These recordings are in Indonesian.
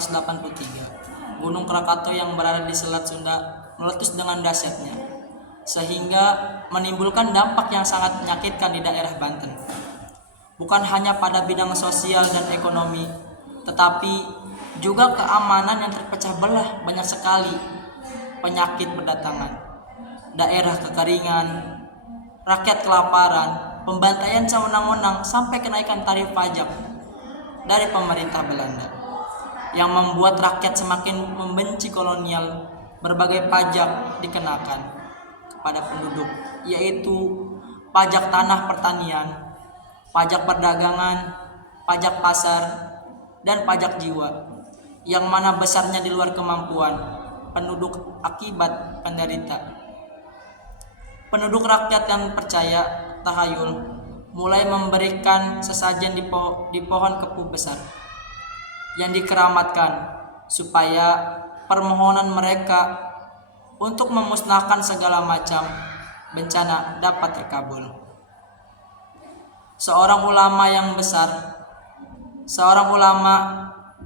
1983, Gunung Krakatau yang berada di Selat Sunda meletus dengan dahsyatnya, sehingga menimbulkan dampak yang sangat menyakitkan di daerah Banten. Bukan hanya pada bidang sosial dan ekonomi, tetapi juga keamanan yang terpecah belah. Banyak sekali penyakit berdatangan, daerah kekeringan, rakyat kelaparan, pembantaian sewenang-wenang, sampai kenaikan tarif pajak dari pemerintah Belanda yang membuat rakyat semakin membenci kolonial. Berbagai pajak dikenakan kepada penduduk, yaitu pajak tanah pertanian, pajak perdagangan, pajak pasar, dan pajak jiwa, yang mana besarnya di luar kemampuan penduduk akibat penderita. Penduduk rakyat yang percaya tahayul mulai memberikan sesajen di pohon kepu besar yang dikeramatkan, supaya permohonan mereka untuk memusnahkan segala macam bencana dapat terkabul. Seorang ulama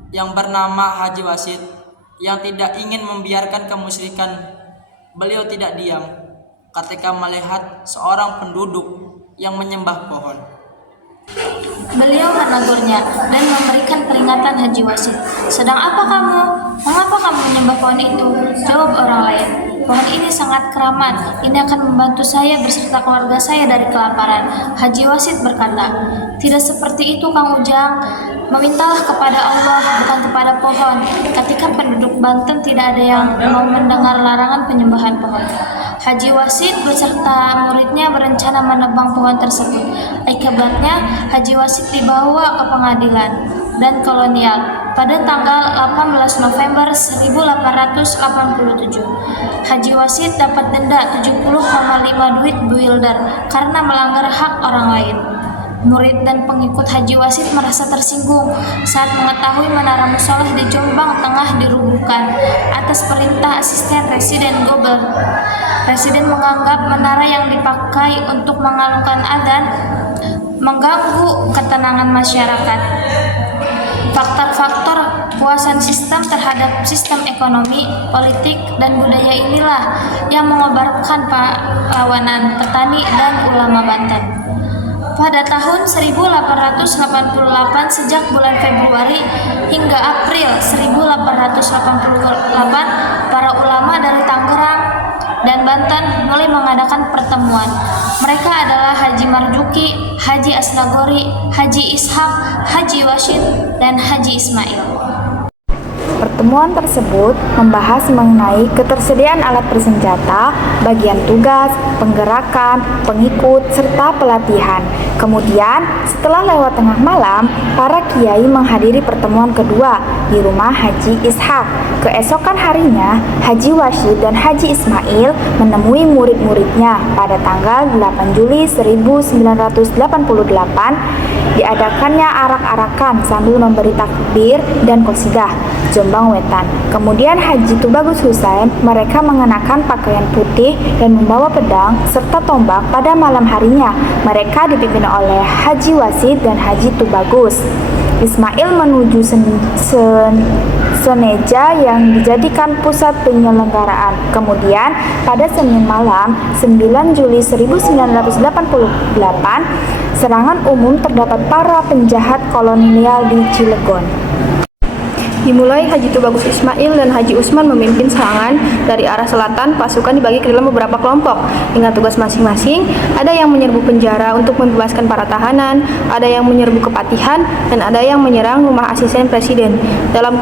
yang bernama Haji Wasid, yang tidak ingin membiarkan kemusyrikan, beliau tidak diam ketika melihat seorang penduduk yang menyembah pohon. Beliau menegurnya dan memberikan peringatan Haji Wasid. "Sedang apa kamu? Mengapa kamu menyembah pohon itu?" Jawab orang lain, "Pohon ini sangat keramat. Ini akan membantu saya beserta keluarga saya dari kelaparan." Haji Wasid berkata, "Tidak seperti itu, Kang Ujang. Memintalah kepada Allah, bukan kepada pohon." Ketika penduduk Banten tidak ada yang mau mendengar larangan penyembahan pohon, Haji Wasid beserta muridnya berencana menebang pohon tersebut. Akibatnya, Haji Wasid dibawa ke pengadilan dan kolonial pada tanggal 18 November 1887. Haji Wasid dapat denda 70,5 duit builder karena melanggar hak orang lain. Murid dan pengikut Haji Wasid merasa tersinggung saat mengetahui menara musolah di Jombang tengah dirubuhkan atas perintah asisten Residen Gobel. Residen menganggap menara yang dipakai untuk mengalungkan adzan mengganggu ketenangan masyarakat. Faktor-faktor puasan sistem terhadap sistem ekonomi, politik, dan budaya inilah yang mengobarkan perlawanan petani dan ulama Banten. Pada tahun 1888, sejak bulan Februari hingga April 1888, para ulama dari Tangerang dan Banten mulai mengadakan pertemuan. Mereka adalah Haji Marzuki, Haji Asnagori, Haji Ishak, Haji Wasid, dan Haji Ismail. Pertemuan tersebut membahas mengenai ketersediaan alat bersenjata, bagian tugas, penggerakan, pengikut, serta pelatihan. Kemudian, setelah lewat tengah malam, para kiai menghadiri pertemuan kedua di rumah Haji Ishak. Keesokan harinya, Haji Wasid dan Haji Ismail menemui murid-muridnya pada tanggal 8 Juli 1988. Diadakannya arak-arakan sambil memberi takbir dan qasidah Jombang Wetan. Kemudian Haji Tubagus Husain, mereka mengenakan pakaian putih dan membawa pedang serta tombak. Pada malam harinya, mereka dipimpin oleh Haji Wasid dan Haji Tubagus. Ismail menuju Seneja yang dijadikan pusat penyelenggaraan. Kemudian pada Senin malam 9 Juli 1988, serangan umum terdapat para penjahat kolonial di Cilegon. Dimulai Haji Tubagus Ismail dan Haji Usman memimpin serangan dari arah selatan. Pasukan dibagi ke dalam beberapa kelompok dengan tugas masing-masing. Ada yang menyerbu penjara untuk membebaskan para tahanan, ada yang menyerbu kepatihan, dan ada yang menyerang rumah asisten presiden. Dalam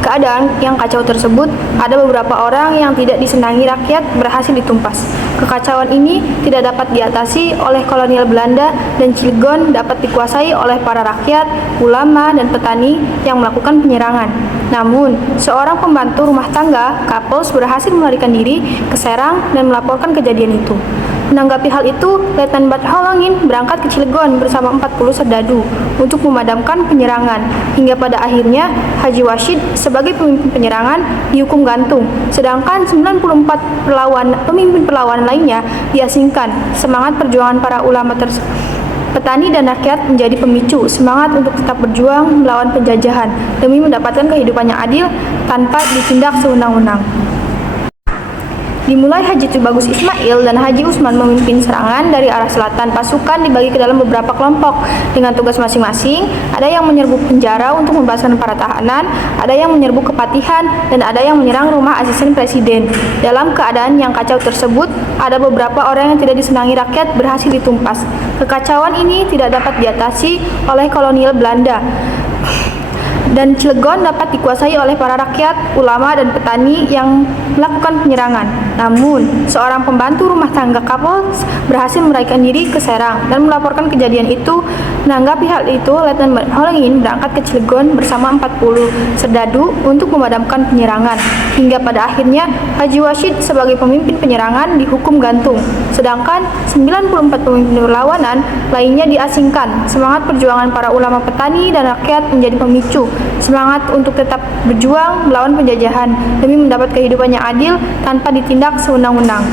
keadaan yang kacau tersebut, ada beberapa orang yang tidak disenangi rakyat berhasil ditumpas. Kekacauan ini tidak dapat diatasi oleh kolonial Belanda dan Cilegon dapat dikuasai oleh para rakyat, ulama, dan petani yang melakukan penyerangan. Namun, seorang pembantu rumah tangga, Kapels, berhasil melarikan diri ke Serang dan melaporkan kejadian itu. Menanggapi hal itu, Letnan Bat Holongin berangkat ke Cilegon bersama 40 serdadu untuk memadamkan penyerangan. Hingga pada akhirnya, Haji Wasid sebagai pemimpin penyerangan dihukum gantung, sedangkan 94 pemimpin perlawanan lainnya diasingkan. Semangat perjuangan para ulama Petani dan rakyat menjadi pemicu semangat untuk tetap berjuang melawan penjajahan demi mendapatkan kehidupan yang adil tanpa ditindak sewenang-wenang. Dimulai Haji Tubagus Ismail dan Haji Usman memimpin serangan dari arah selatan. Pasukan dibagi ke dalam beberapa kelompok dengan tugas masing-masing. Ada yang menyerbu penjara untuk membebaskan para tahanan, ada yang menyerbu kepatihan, dan ada yang menyerang rumah asisten presiden. Dalam keadaan yang kacau tersebut, ada beberapa orang yang tidak disenangi rakyat berhasil ditumpas. Kekacauan ini tidak dapat diatasi oleh kolonial Belanda, dan Cilegon dapat dikuasai oleh para rakyat, ulama, dan petani yang melakukan penyerangan. Namun, seorang pembantu rumah tangga Kapolres berhasil melarikan diri ke Serang dan melaporkan kejadian itu. Menanggapi hal itu, Letnan Holengin berangkat ke Cilegon bersama 40 serdadu untuk memadamkan penyerangan. Hingga pada akhirnya, Haji Wasid sebagai pemimpin penyerangan dihukum gantung. Sedangkan 94 pemimpin perlawanan lainnya diasingkan. Semangat perjuangan para ulama petani dan rakyat menjadi pemicu semangat untuk tetap berjuang melawan penjajahan demi mendapat kehidupan yang adil tanpa ditindak sewenang-wenang.